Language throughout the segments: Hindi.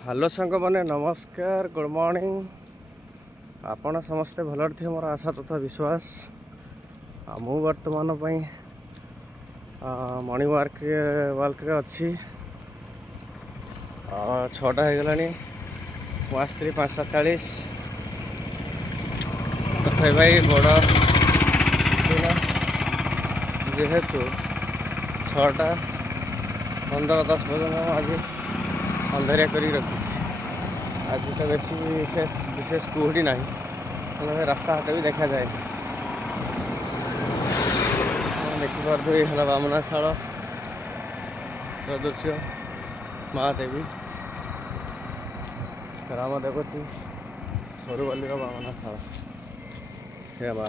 हेलो सांग मैंने नमस्कार गुड मॉर्निंग। आपण समस्ते भलर थे मोर आशा तथा विश्वास। मु वर्तमान मॉर्निंग वाक अच्छी 6टा हो गला आसती 5:40 तथा भाई बड़ जेहेतु 6:15-10 पर्यटन आज अंधारिया कर रखी। आज तो बेसी विशेष कुहड़ी ना रास्ता हाट भी देखा जाए। देखिपे है बामनाशाल दृश्य महादेवी राम देवती सरुबाली बामनाशाल हे बा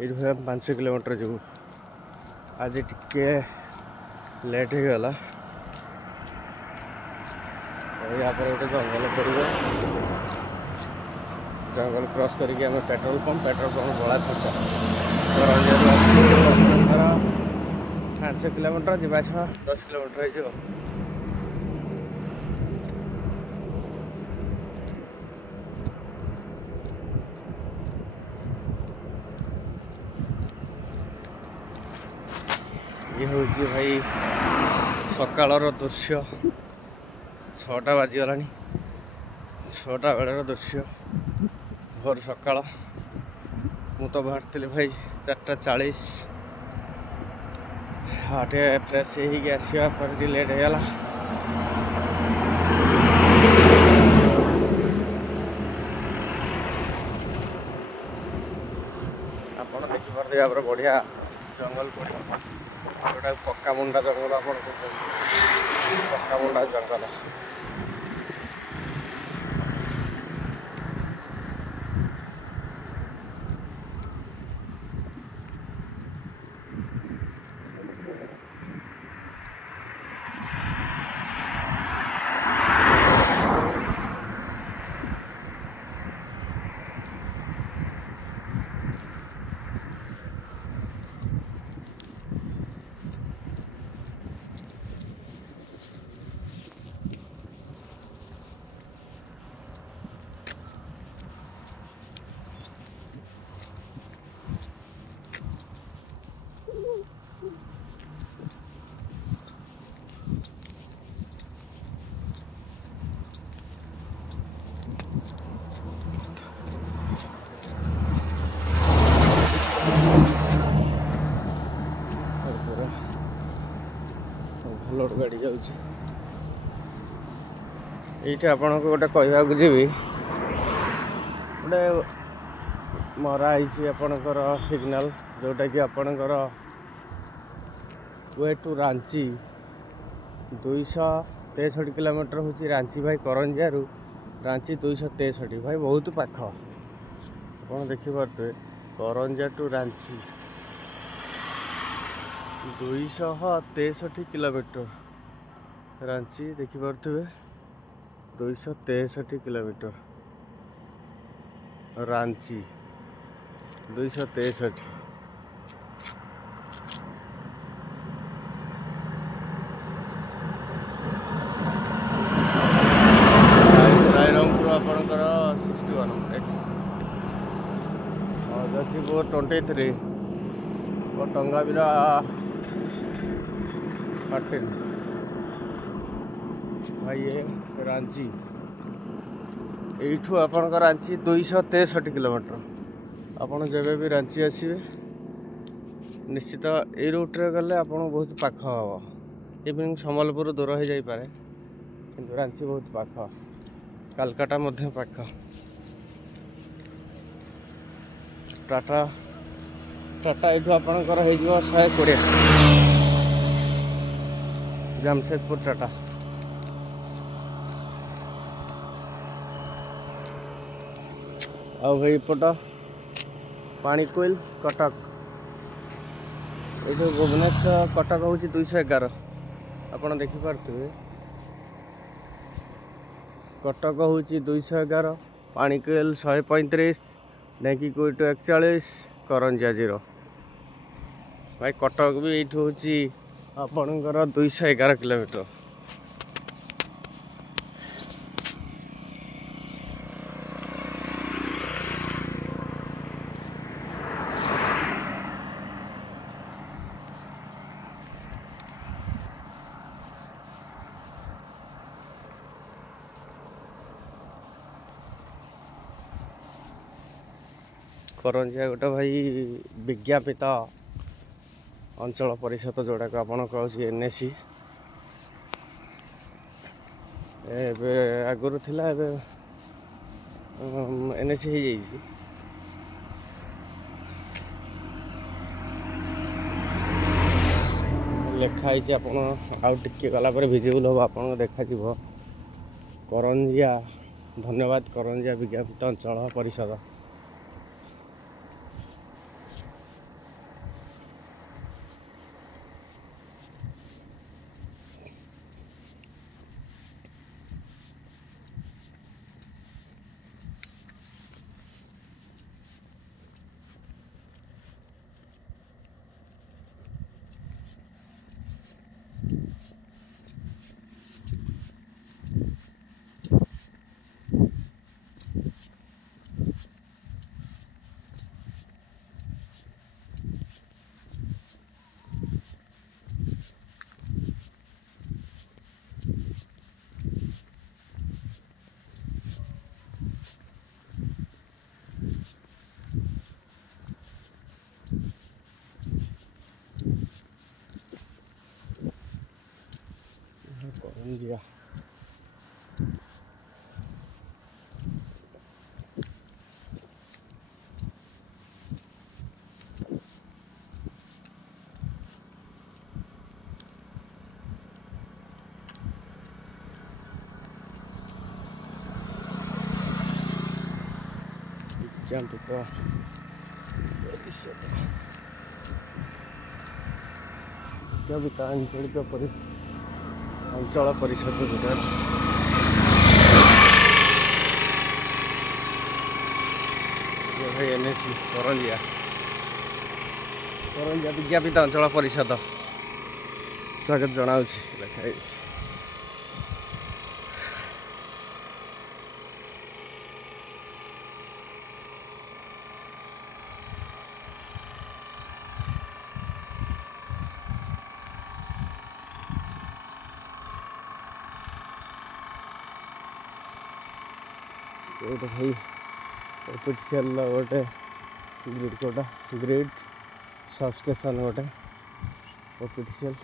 ये 5 किलोमीटर जो आज टिके लेट हो गला। यहाँ पर गोटे जंगल पड़े जंगल क्रॉस करके आम पेट्रोल पंप बड़ा छक 5 किलोमीटर जावा 10 किलोमीटर हो। ये हूँ भाई सकाळर दृश्य 6टा बाजीगला 6टा बेलर दृश्य भोर सकाळ। मु तो बाहर भाई 4:40 टे फ्रेश हो आसवा पर लेट हो गला। आप देखिपे यहाँ बढ़िया जंगल पड़े गोटा पक्का मुंडा जंगल आप पक्का मुंडा जंगल। लोड गाड़ी जाऊँ ये आपन को गोटे कहवाक जी गोटे मराई आपणकर सिग्नल जोटा कि आपणकर वे टू रांची 263 किलोमीटर हूँ रांची भाई करंजिया रु रांची 263 भाई बहुत पाख। आप देखिपे करंजिया टू रांची 263 किलोमीटर रांची देखिपे 263 किलोमीटर रांची 263। रायरंगपुर आपणकर 61 जसीपुर 23 और टंगाबिरा 13 भाई ये रांची यू आपणकर रांची 263 किलोमीटर। आपड़ जब भी रांची आसवे निश्चित ये रूट्रे गले आप बहुत पाख हम इवन सम्बलपुर दूर हो जापे कि रांची बहुत पाख कालकाटा मध्य पाख। टाटा टाटा यू आपणकर 120 जामशेदपुर टाटा आ भाई पट पाणीकोइल कटक ये भुवनेश्वर कटक हूँ 211 आप देखिपे कटक हूँ 211, पाणिकोइल 135, ढेंकीकोट 41, करंजिया 0। भाई कटक भी ये हूँ आपणकर 211 किलोमीटर। करंजिया गोटे भाई विज्ञापित अंचल परिषद जोड़ा को आपन कहूँ एनएसी आगुरी थिला एनएसी हो जाइए। लिखाई आप आउ टिके गला भिजिबल हम आपको देखा करंजिया। धन्यवाद करंजिया विज्ञापित अंचल परिषद। करंजिया विज्ञापित आंचलिक अंचल परिषद जोटा एनएसी करंजिया विज्ञापित अंचल परिषद स्वागत जनाऊँ। गोटे भाई ऑफिशियल गोटे ग्रिड कोटा ग्रिड सबस्टेशन गोटे ऑफिशियल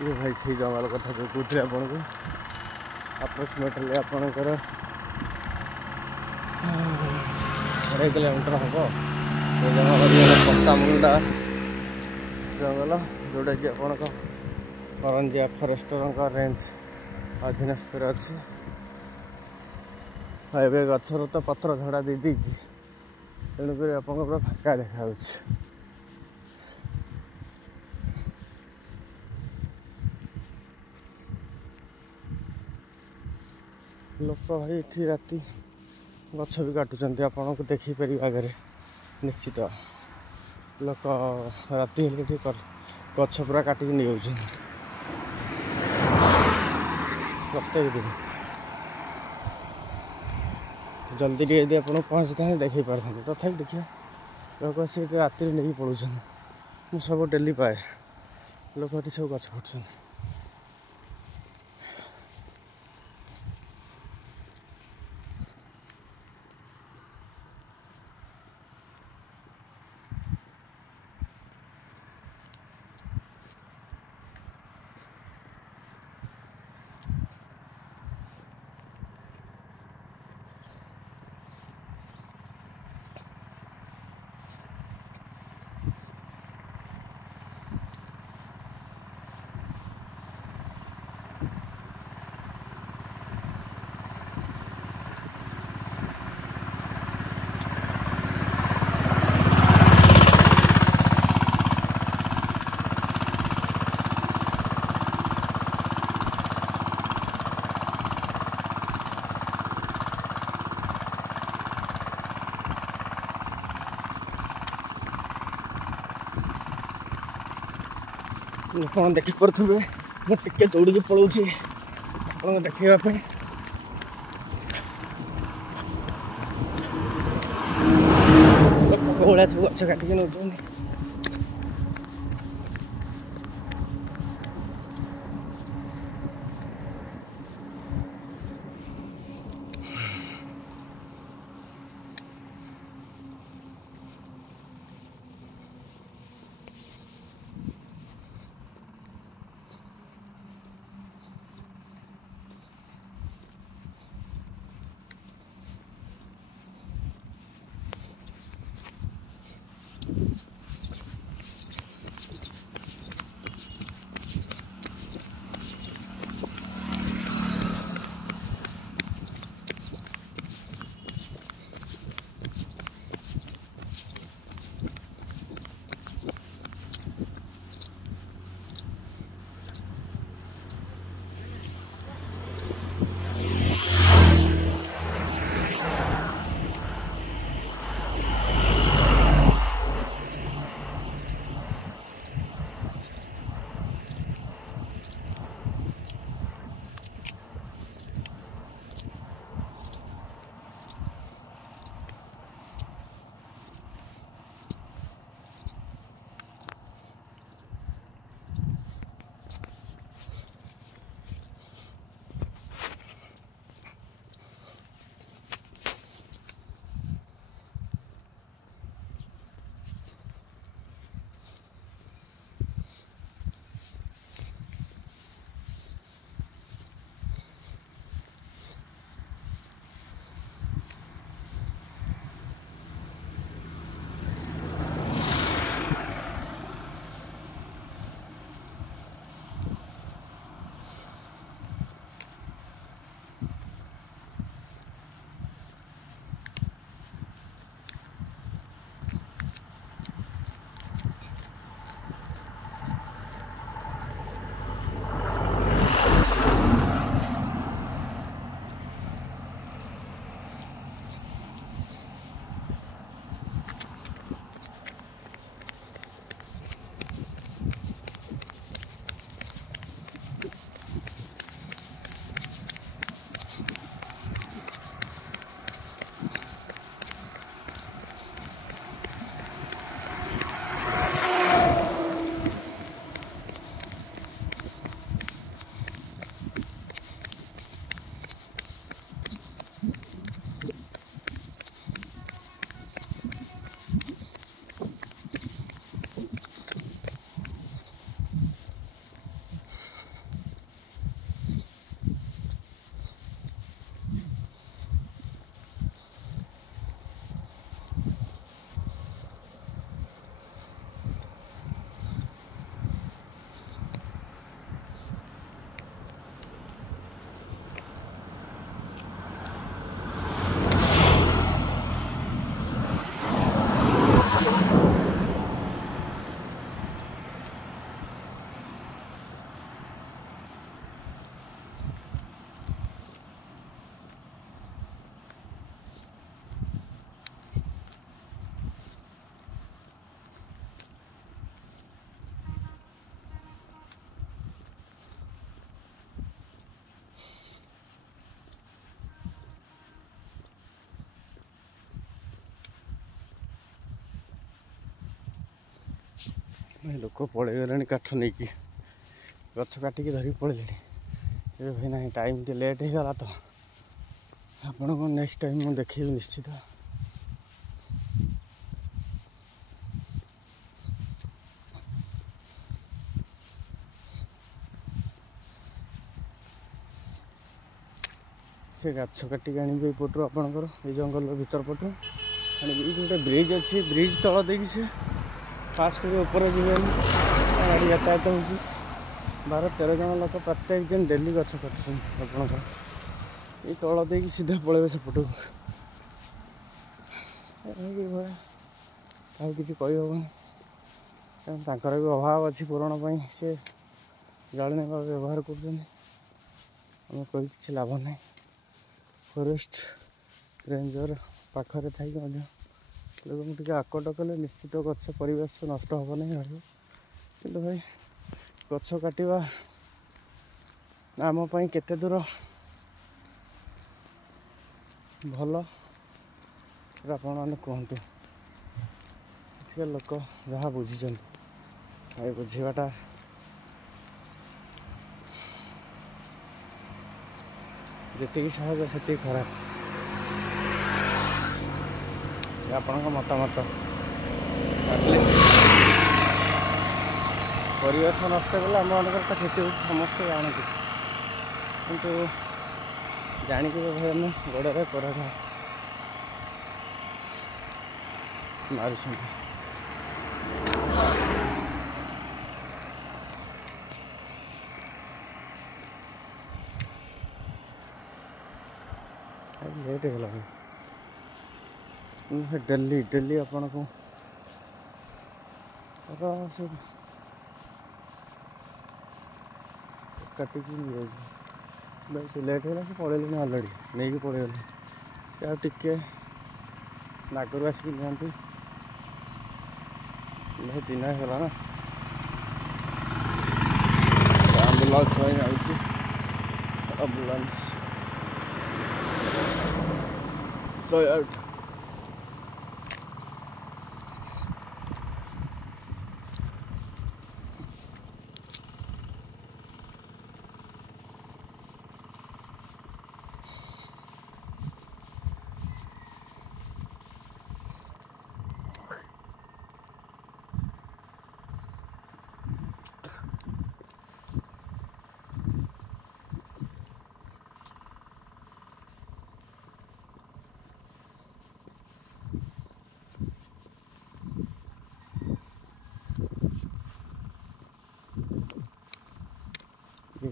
ये भाई से जंगल कथा जो कहते आपन को अप्रोक्सीमेटली आपणकर 2.5 किलोमीटर हम जंगल पत्तामुंडा जंगल जोटा कि आपण करंजिया फॉरेस्टर रेंज अधीनस्थ अच्छे। गचर तो पत्र झड़ा दे ତେଣୁକରି ଆପଣଙ୍କ ପୁରା ଫାଙ୍କା ଦେଖାଯାଉଛି। ଲୋକ ଭାଇ ଏଠି ରାତି ଗଛ ବି କାଟୁଛନ୍ତି, ଆପଣଙ୍କୁ ଦେଖିପାରିବେ ଆଗରେ। ନିଶ୍ଚିତ ଲୋକ ରାତି ହେଲେ ଏଠି ଗଛ ପୁରା କାଟିକି ନେଇଯାଉଛନ୍ତି ପ୍ରତ୍ୟେକ ଦିନ। ଜଲ୍ଦି ଟିକେ ଯଦି ଆପଣ ପହଞ୍ଚିଥାନ୍ତେ ଦେଖେଇ ପାରିଥାନ୍ତେ, ତଥାପି ଦେଖିବା ଲୋକ ଆସି ଏଠି ରାତିରେ ନେଇକି ପଳାଉଛନ୍ତି। ମୁଁ ସବୁ ଡେଲି ପାଏ ଲୋକ ଏଠି ସବୁ ଗଛ କାଟୁଛନ୍ତି। ଆପଣ ଦେଖିପାରୁଥିବେ ମୁଁ ଟିକେ ଦୌଡ଼ିକି ପଳାଉଛି ଆପଣଙ୍କୁ ଦେଖେଇବା ପାଇଁ। ଲୋକ ଭଳିଆ ସବୁ ଗଛ କାଟିକି ନେଉଛନ୍ତି। लोक पलैगले काठ नहीं कि गछ काटिकी धरिक पलैले ये भाई ना टाइम टे लेट हो गला तो आपण को नेक्स्ट टाइम मुझे देखी निश्चित। से गाछ काटिक आनी एपटू आपणकर ये जंगल भीतर पटू आनी गोटे ब्रिज अच्छी ब्रिज तल देकी से पास कर ऊपर जीवन गाड़ी यातायात हो 12-13 जन लोक प्रत्येक दिन डेली गछ काटुन आपणकर ये तल देकी सीधा पलैबे सेपटू किसी कहीहबनी कारण भी अभाव अच्छी पूरण से जाने व्यवहार कर कही किसी लाभ ना फॉरेस्ट रेंजर पाखरे थी लोक टे आकट कले निश्चित गछ परिवेश नष्ट हम नहीं कि भाई गछ काटिवा आम केते दूर भल आपण मैंने कहतु लोक जहाँ बुझी बुझाटा जी सहज से खराब आपण मतामत परिवेश नष्ट कले आम मान तो क्षति हो समस्त जानते किंतु जाणिक भाई आम गोड़े कराड़ मारुं लेट है डेली डेली आपण को काटिक लेट है पलैले अलरेडी नहीं पलैगले से आगे नागर आसिक निहती भाई दिन होगा ना आम्बुलांस आम्बुलांस 108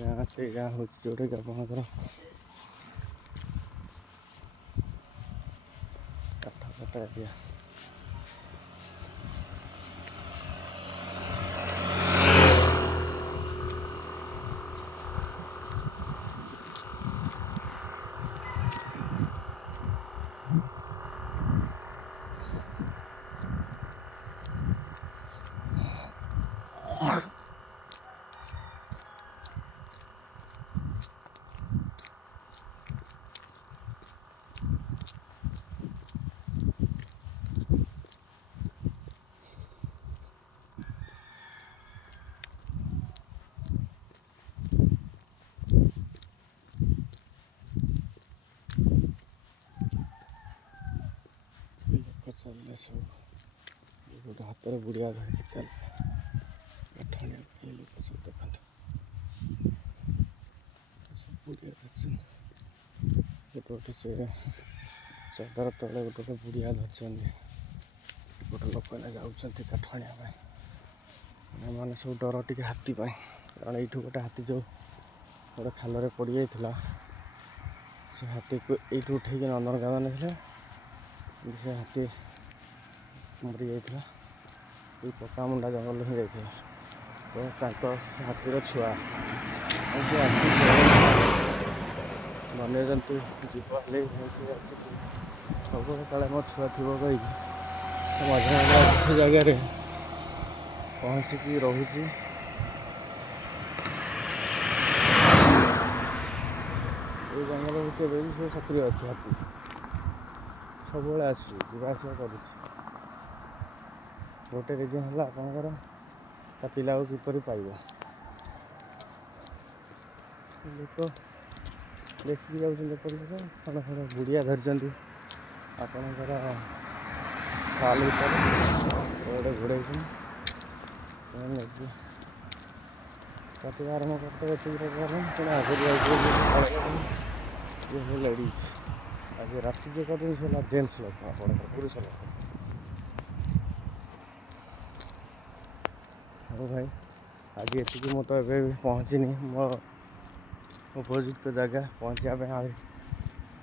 गाँ से गाँ हूँ जोटा कि आपंकर काठ कटा एरिया चल सब गोटे हाथ में बुढ़िया धरिकी चल गठाणिया लोक सब देखा सब बुढ़िया गोटे गोटे से चादर तले गोटे गोटे बुढ़िया धरछन गोटे लोक जाऊँच काठाणिया मैंने सब डर टी हाथी कारण यू गोटे हाथी जो गोटे खाल पड़ जाता से हाथी को ये उठे नंदनकानन से हाथी मरी जाता पक्का मुंडा जंगल ही जाता तो हाथीर छुआ वन्य जंतु जीव से आसिक सब काले मो छुआ थी कही मझे मझे से जगह पहुँचिकी रोचे ये जंगल हूँ से सक्रिय अच्छे हाथी सब आस जावास कर गोटे रिजन है आपंकर ତା ପିଲାକୁ କିପରି ପାଇବ। ଲୋକ ଦେଖିକି ଯାଉଛନ୍ତି ଏପଟେ ଖଣ୍ଡ ଖଣ୍ଡ ବୁଡ଼ିଆ ଧରିଛନ୍ତି ଆପଣଙ୍କର ଶାଲ ଭିତରେ ଗୋଟେ ଘୋଡ଼େଇଛନ୍ତି ନେଇକି କାଟିବା ଆରମ୍ଭ କରିତେ ଏତିକି ଗଲେ ପୁଣି ଆଗରୁ ଯାଉଥିଲେ ଲେଡ଼ିଜ୍। ଆଜି ରାତି ଯେ କରୁଛନ୍ତି ସେ ହେଲା ଜେଣ୍ଟସ୍ ଲୋକ ଆପଣଙ୍କର ପୁରୁଷ ଲୋକ। ହଉ ଭାଇ ଆଜି ଏତିକି। ମୁଁ ତ ଏବେ ବି ପହଞ୍ଚିନି ମୋ ଉପଯୁକ୍ତ ଜାଗା ପହଞ୍ଚିବା ପାଇଁ ଆହୁରି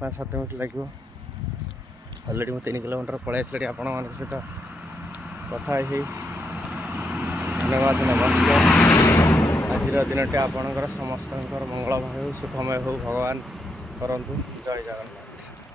5-7 ମିନିଟ୍ ଲାଗିବ। ଅଲରେଡ଼ି ମୁଁ 3 କିଲୋମିଟର ପଳେଇ ଆସିଲିଣି ଆପଣମାନଙ୍କ ସହିତ କଥା ହେଇ। ଧନ୍ୟବାଦ, ନମସ୍କାର। ଆଜିର ଦିନଟି ଆପଣଙ୍କର ସମସ୍ତଙ୍କର ମଙ୍ଗଳମୟ ହେଉ, ସୁଖମୟ ହେଉ ଭଗବାନ କରନ୍ତୁ। ଜୟ ଜଗନ୍ନାଥ।